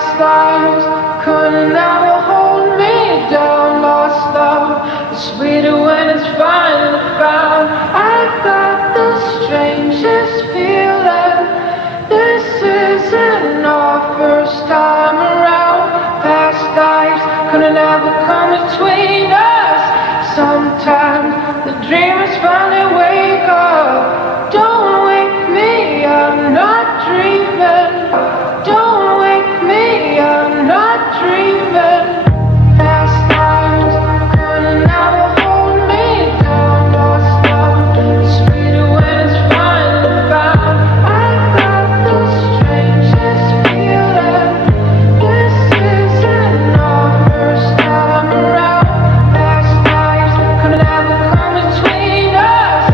Past lives couldn't ever hold me down. Lost love is sweeter when it's finally found. I got the strangest feeling. This isn't our first time around. Past lives couldn't ever come between us. Sometimes the dreamers finally wake up. Don't wake me, I'm not dreaming. Don't wake me, I'm not dreaming. Past lives couldn't ever hold me down. Lost love is sweeter when it's finally found. I got the strangest feeling. This isn't our first time around. Past lives couldn't ever come between us.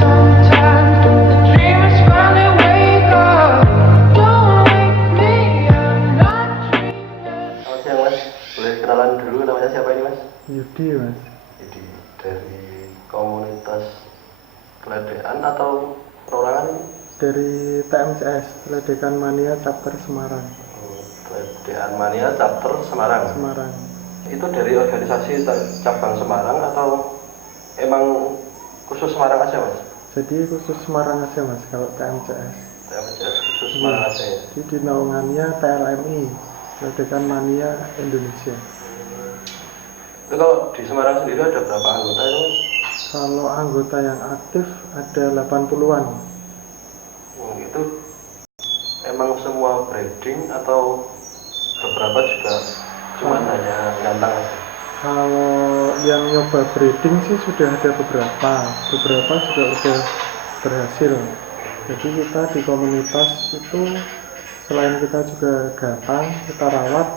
Sometimes the dreamers finally wake up. Don't wake me, I'm not dreaming. Selamat siang Mas, boleh kenalan dulu namanya siapa ini Mas? Yudi mas, Jadi dari komunitas Kledekan atau perorangan ini? dari TMCS, Ledekan Mania Chapter Semarang. Kledekan Mania Chapter Semarang. Semarang. Itu dari organisasi cabang Semarang atau emang khusus Semarang aja Mas? Jadi khusus Semarang aja mas kalau TMCS. TMCS khusus Semarang aja ya? Jadi di naungannya TLMI, Ledekan Mania Indonesia. Itu kalau di Semarang sendiri ada berapa anggota itu Mas? Kalau anggota yang aktif ada 80-an. Itu emang semua breeding atau beberapa juga cuman hanya ngantang aja? Kalau yang nyoba breeding sih sudah ada beberapa juga udah berhasil. Jadi kita di komunitas itu selain kita juga gatang, kita rawat,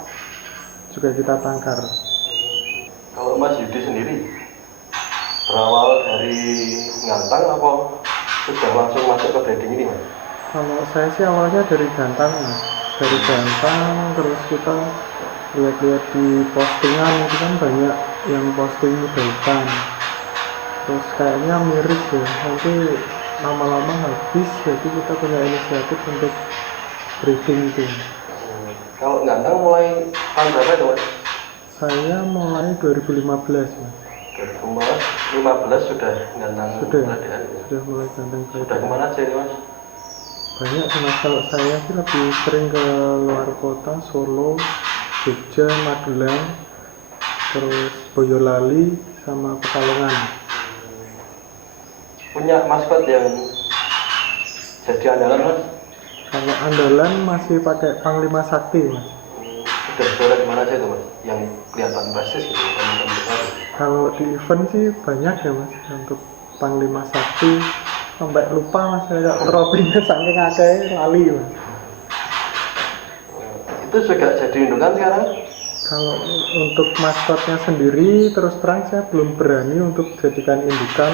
juga kita tangkar. Kalau Mas Yudi sendiri berawal dari ngantang apa sudah langsung masuk ke breeding ini Mas? Kalau saya sih awalnya dari gantang mas, dari gantang terus kita lihat-lihat di postingan itu kan banyak yang posting mudah terus kayaknya miris ya, nanti lama-lama habis, jadi kita punya inisiatif untuk breeding itu. Kalau ngantang mulai tahun berapa itu Mas? Saya mulai 2015 mas. 2015 sudah ngantang Kledekan? Sudah mulai gantang Sudah Kledekan. kemana aja ini Mas? Banyak sih mas, kalau saya sih lebih sering ke luar kota, Solo, Jogja, Magelang, terus Boyolali sama Pekalongan. Punya maskot yang jadi andalan Mas? Kalau andalan masih pakai Panglima Sakti mas. Sudah juara di mana aja itu Mas? Yang kelihatan prestis gitu, yang besar. Kalau di event sih banyak ya mas, untuk Panglima Sakti sampai lupa mas, saya trofinya saking akeh lali mas. Itu juga jadi indukan sekarang? Kalau untuk maskotnya sendiri terus terang saya belum berani untuk jadikan indukan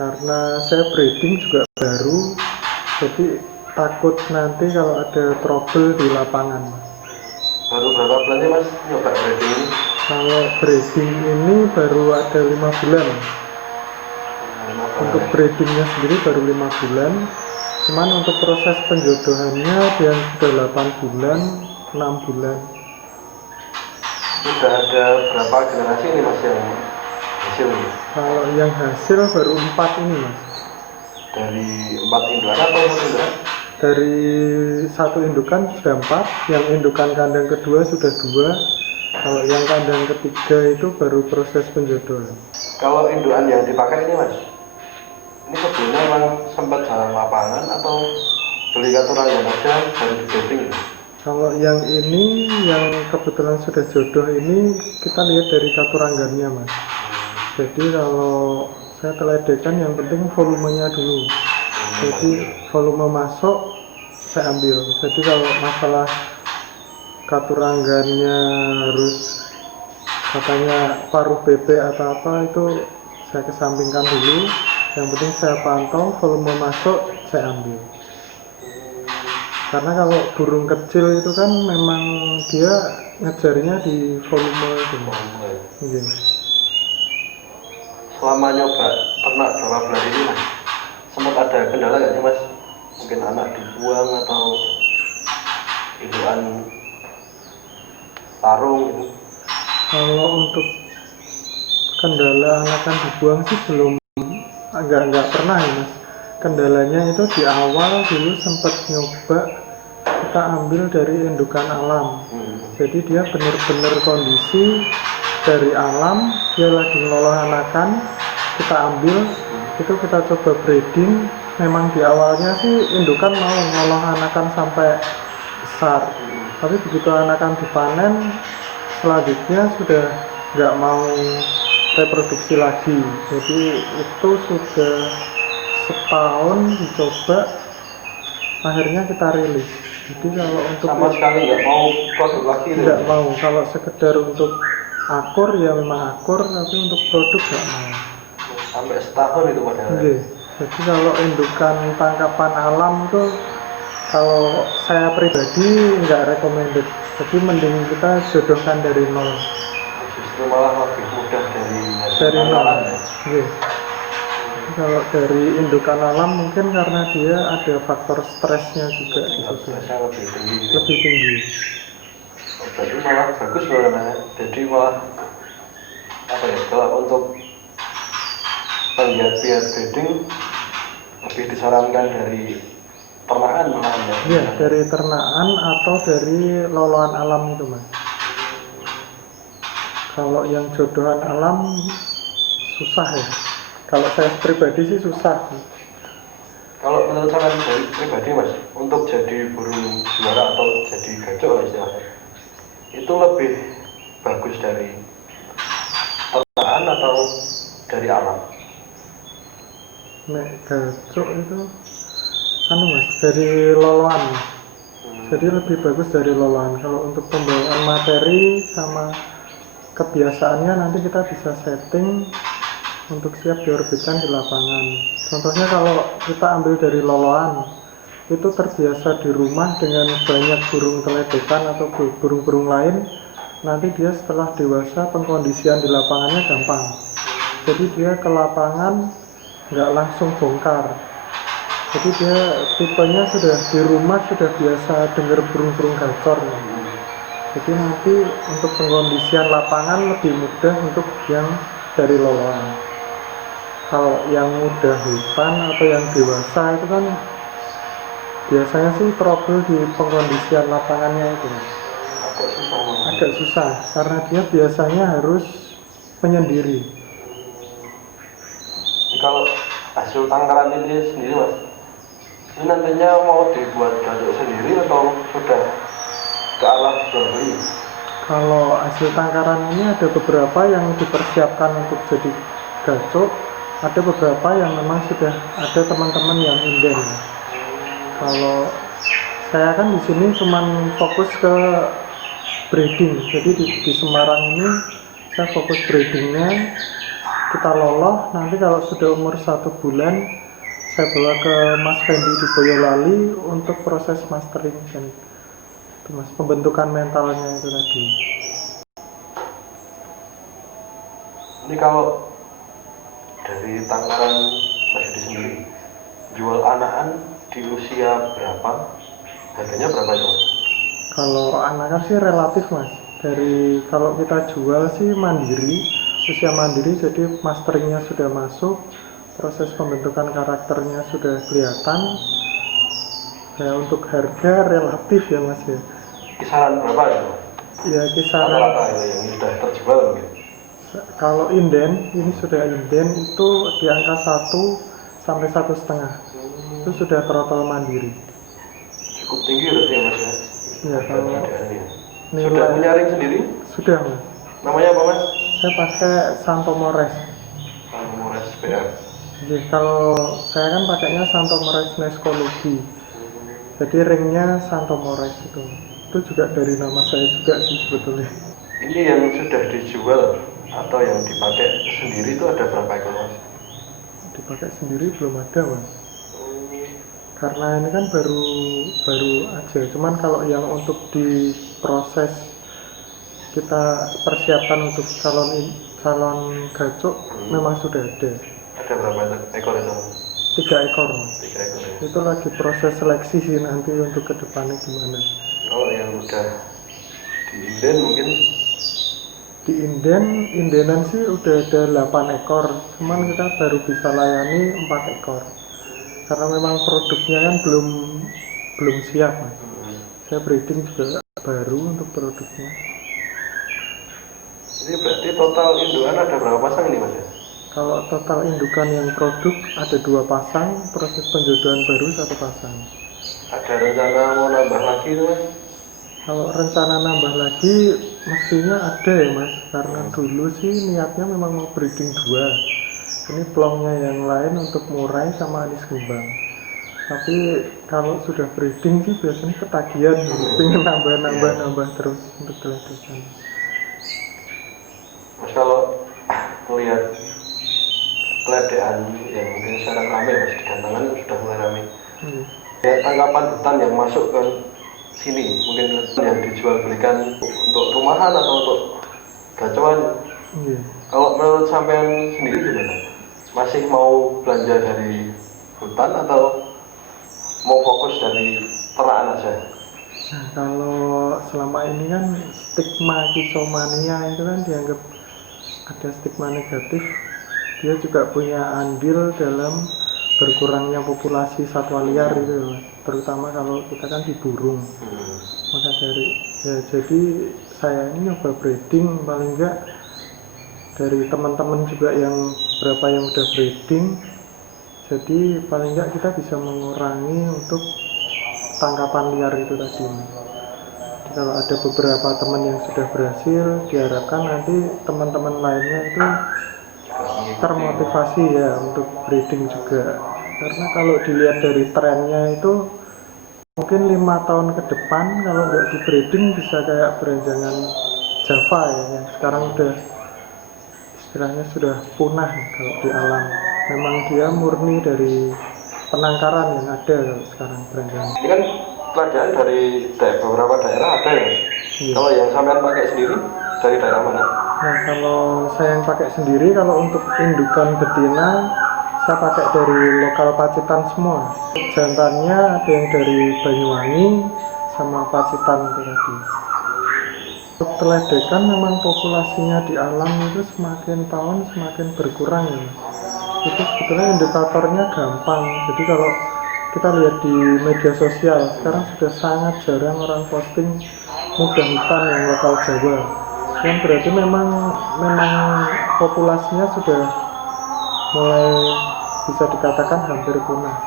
karena saya breeding juga baru, jadi takut nanti kalau ada trouble di lapangan mas. Baru berapa bulan sih Mas nyoba breeding ini? Kalau breeding ini baru ada 5 bulan. Untuk breedingnya sendiri baru 5 bulan, cuman untuk proses penjodohannya yang sudah 8 bulan, 6 bulan. Sudah ada berapa generasi ini Mas yang hasil ini? Kalau yang hasil baru 4 ini mas. Dari 4 indukan atau 1 indukan? Dari satu indukan sudah 4, yang indukan kandang kedua sudah 2, kalau yang kandang ketiga itu baru proses penjodohan. Kalau indukan yang dipakai ini Mas, ini sebelumnya memang sempat jalan lapangan atau beli katurangan aja baru di breeding gitu? Kalau yang ini, yang kebetulan sudah jodoh ini, kita lihat dari katuranggannya mas. Jadi kalau saya teledekan yang penting volumenya dulu. Jadi volume masuk saya ambil. Jadi kalau masalah katuranggannya harus katanya paruh bebek atau apa, itu saya kesampingkan dulu. Yang penting saya pantau volume masuk saya ambil. Karena kalau burung kecil itu kan memang dia ngejarnya di volume itu. Iya. Selama nyoba ternak berapa bulan ini Mas, sempat ada kendala nggak sih Mas? Mungkin anak dibuang atau indukan tarung gitu. Kalau untuk kendala anakan dibuang sih belum, nggak pernah ya mas. Kendalanya itu di awal dulu sempat nyoba kita ambil dari indukan alam. Jadi dia benar-benar kondisi dari alam, dia lagi ngelola anakan, kita ambil, itu kita coba breeding. Memang di awalnya sih indukan mau ngelola anakan sampai besar, tapi begitu anakan dipanen, selanjutnya sudah nggak mau reproduksi lagi. Jadi itu sudah setahun dicoba, akhirnya kita rilis. Jadi kalau untuk Sama sekali nggak mau produk lagi gitu. tidak mau, kalau sekedar untuk akur ya memang akur, tapi untuk produk nggak mau. Sampai setahun itu padahal. Oke. Jadi kalau indukan tangkapan alam itu, kalau saya pribadi nggak recommended. Jadi mending kita jodohkan dari nol. Justru malah lebih mudah Dari nol. alam ya. Oke. Kalau dari indukan alam mungkin karena dia ada faktor stresnya juga di situ, Stresnya lebih tinggi gitu. lebih tinggi. Jadi malah bagus sebenarnya. Jadi malah apa ya, kalau untuk penggiat breeding lebih disarankan dari ternakan malahan ya. Iya, dari ternakan atau dari loloan alam itu mas. Kalau yang jodohan alam susah ya. Kalau saya pribadi sih susah. Kalau menurut saran dari pribadi mas, untuk jadi burung juara atau jadi gajah lah istilahnya, itu lebih bagus dari ternakan atau dari alam? Nek gacok itu anu mas, dari loloan. Jadi lebih bagus dari loloan. Kalau untuk pembawaan materi sama kebiasaannya nanti kita bisa setting untuk siap diorbitkan di lapangan. Contohnya kalau kita ambil dari loloan, itu terbiasa di rumah dengan banyak burung teledokan atau burung-burung lain, nanti dia setelah dewasa pengkondisian di lapangannya gampang. Jadi dia ke lapangan nggak langsung bongkar. Jadi dia tipenya sudah di rumah sudah biasa dengar burung-burung gacor. Jadi nanti untuk pengkondisian lapangan lebih mudah untuk yang dari loloan. Kalau yang udah hutan atau yang dewasa itu kan biasanya sih trouble di pengkondisian lapangannya itu agak susah karena dia biasanya harus menyendiri. Kalau hasil tangkaran ini sendiri mas, ini nantinya mau dibuat gajah sendiri atau sudah ke alam sudah beli? Kalau hasil tangkaran ini ada beberapa yang dipersiapkan untuk jadi gacok, ada beberapa yang memang sudah ada teman-teman yang inden. Kalau saya kan di sini cuman fokus ke breeding, jadi di Semarang ini saya fokus breedingnya, kita loloh, nanti kalau sudah umur 1 bulan saya bawa ke Mas Fendi di Boyolali untuk proses mastering dan itu mas, pembentukan mentalnya itu tadi. Ini kalau dari tangkaran Mas Yudi sendiri, jual anakan di usia berapa? Harganya berapa itu? Kalau anakan sih relatif mas, dari kalau kita jual sih mandiri, usia mandiri, jadi masteringnya sudah masuk, proses pembentukan karakternya sudah kelihatan. Ya untuk harga relatif ya mas ya. Kisaran berapa itu? Ya kisaran. Rata-rata itu yang sudah terjual mungkin. Kalau inden, ini sudah inden itu di angka 1 sampai 1,5. Itu sudah throttle mandiri. Cukup tinggi berarti ya mas ya? Ya kalau nilai. Sudah menyaring sendiri? Sudah mas. Namanya apa mas? Saya pakai Santo Mores. Santo Mores PR. Jadi kalau saya kan pakainya Santo Mores Neskologi. Jadi ringnya Santo Mores itu juga dari nama saya juga sih sebetulnya. Ini yang sudah dijual atau yang dipakai sendiri itu ada berapa ekor mas? Dipakai sendiri belum ada mas. Karena ini kan baru aja. Cuman kalau yang untuk diproses kita persiapkan untuk calon gacok memang sudah ada. Ada berapa ekor itu? 3 ekor mas. 3 ekor ya. Itu lagi proses seleksi sih nanti untuk kedepannya gimana. Kalau yang udah di inden mungkin. Di indenan sih udah ada 8 ekor, cuman kita baru bisa layani 4 ekor karena memang produknya kan belum siap mas. Saya breeding juga baru untuk produknya. Jadi berarti total indukan ada berapa pasang ini mas? Kalau total indukan yang produk ada 2 pasang, proses penjodohan baru 1 pasang. Ada rencana mau nambah lagi tuh mas? Kalau rencana nambah lagi mestinya ada ya mas, karena dulu sih niatnya memang mau breeding 2. Ini pelongnya yang lain untuk murai sama anis kembang. Tapi kalau sudah breeding sih biasanya ketagihan, pengen nambah terus untuk geledekan. Mas kalau melihat keledekan yang mungkin sekarang rame mas, di Gantangan sudah mulai rame. Ya, tangkapan hutan yang masuk ke sini, mungkin yang dijual belikan untuk rumahan atau untuk gacuan. Kalau menurut sampean sendiri gimana? Masih mau belanja dari hutan atau mau fokus dari ternakan aja? Nah, kalau selama ini kan stigma kicomania itu kan dianggap ada stigma negatif. Dia juga punya andil dalam berkurangnya populasi satwa liar itu, terutama kalau kita kan di burung. Maka jadi saya ini nyoba breeding, paling enggak dari teman-teman juga yang berapa yang udah breeding, jadi paling enggak kita bisa mengurangi untuk tangkapan liar itu tadi. Jadi kalau ada beberapa teman yang sudah berhasil, diharapkan nanti teman-teman lainnya itu termotivasi ya untuk breeding juga. Karena kalau dilihat dari trennya itu mungkin 5 tahun ke depan kalau nggak di breeding bisa kayak beranjangan Java ya, yang sekarang udah istilahnya sudah punah kalau di alam. Memang dia murni dari penangkaran yang ada kalau sekarang beranjangan. Ini kan pelajaran dari beberapa daerah ada ya. Kalau yang sampean pakai sendiri dari daerah mana? Nah, kalau saya yang pakai sendiri, kalau untuk indukan betina saya pakai dari lokal Pacitan semua. Jantannya ada yang dari Banyuwangi sama Pacitan itu tadi. Untuk teledekan memang populasinya di alam itu semakin tahun semakin berkurang ya. Itu sebetulnya indikatornya gampang. Jadi kalau kita lihat di media sosial sekarang sudah sangat jarang orang posting muda hutan yang lokal Jawa. Yang berarti memang populasinya sudah mulai bisa dikatakan hampir punah.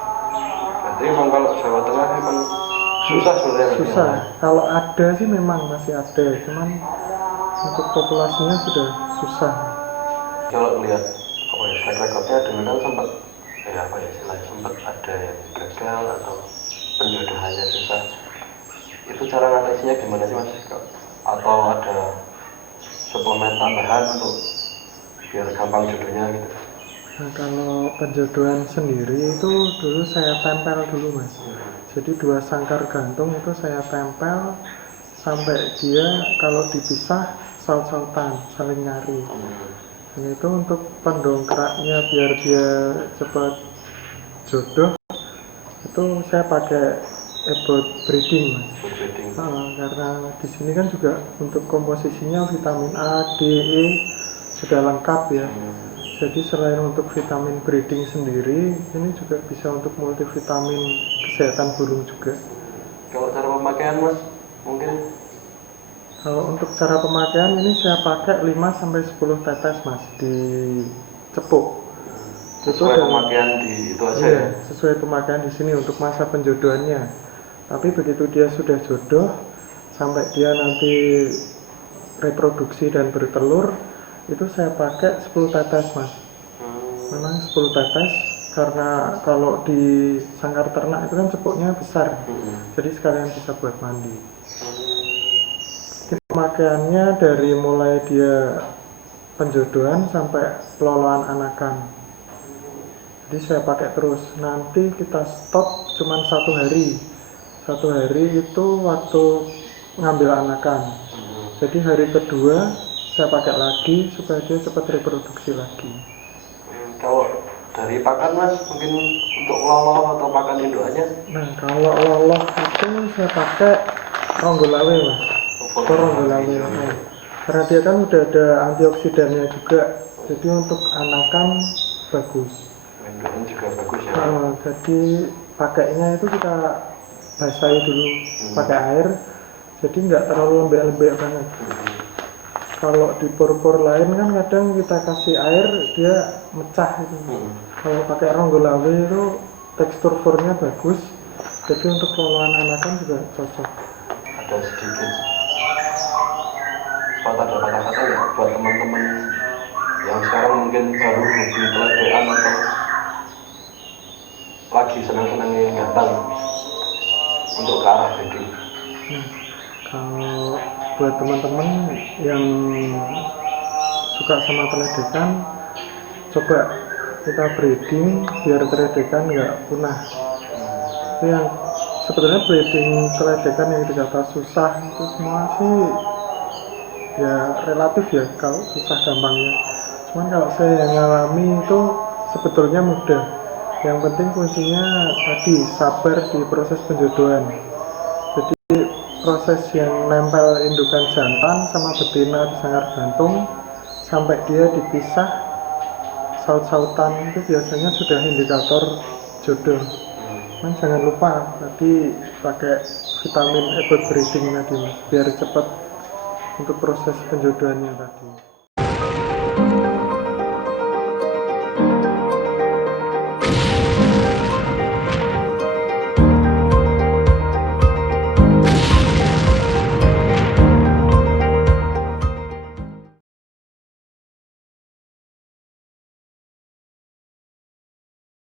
Berarti memang kalau Jawa Tengah memang susah sebenarnya. Susah. Kalau ada sih memang masih ada, cuman untuk populasinya sudah susah. Kalau melihat track recordnya dulu kan sempat sempat ada yang gagal atau penjodohannya susah. Itu cara ngatasinya gimana sih mas? Atau ada suplemen tambahan untuk biar gampang jodohnya gitu? Nah, kalau penjodohan sendiri itu dulu saya tempel dulu mas. Jadi 2 sangkar gantung itu saya tempel sampai dia kalau dipisah saut-sautan, saling nyari. Dan itu untuk pendongkraknya biar dia cepat jodoh, itu saya pakai ebot breeding mas. Karena di sini kan juga untuk komposisinya vitamin A, D, E sudah lengkap ya. Jadi selain untuk vitamin breeding sendiri, ini juga bisa untuk multivitamin kesehatan burung juga. Kalau cara pemakaian mas, mungkin? Kalau untuk cara pemakaian ini saya pakai 5-10 tetes mas di cepuk. Sesuai pemakaian di itu aja ya? Sesuai pemakaian di sini untuk masa penjodohannya. Tapi begitu dia sudah jodoh, sampai dia nanti reproduksi dan bertelur, itu saya pakai 10 tetes mas. Memang 10 tetes karena kalau di sangkar ternak itu kan cepuknya besar, jadi sekalian bisa buat mandi. Pemakaiannya dari mulai dia penjodohan sampai peloloan anakan. Jadi saya pakai terus. Nanti kita stop cuman 1 hari. 1 hari itu waktu ngambil anakan. Jadi hari kedua saya pakai lagi supaya dia cepat reproduksi lagi. Kalau dari pakan mas, mungkin untuk loloh atau pakan indukannya? Nah kalau loloh itu saya pakai ronggolawe mas. Koronggolawe. Karena dia kan udah ada antioksidannya juga, jadi untuk anakan bagus. Indukan juga bagus ya. Jadi pakainya itu kita basahi dulu pakai air, jadi nggak terlalu lembek-lembek banget. Kalau di por-por lain kan kadang kita kasih air dia mecah itu. Kalau pakai ronggolawe itu tekstur furnya bagus, jadi untuk pengolahan anakan juga cocok. Ada sedikit ada kata-kata ya buat teman-teman yang sekarang mungkin baru hobi teledean atau lagi senang-senangnya ganteng untuk ke arah breeding. Kalau buat teman-teman yang suka sama teledekan, coba kita breeding biar teledekan nggak punah. Itu yang sebetulnya breeding teledekan yang dikata susah itu semua sih ya relatif ya, kalau susah gampangnya. Cuman kalau saya yang ngalami itu sebetulnya mudah. Yang penting kuncinya tadi sabar di proses penjodohan. Jadi proses yang nempel indukan jantan sama betina di sangkar gantung sampai dia dipisah saut-sautan itu biasanya sudah indikator jodoh. Kan jangan lupa tadi pakai vitamin ebot breeding tadi mas, biar cepat untuk proses penjodohannya tadi.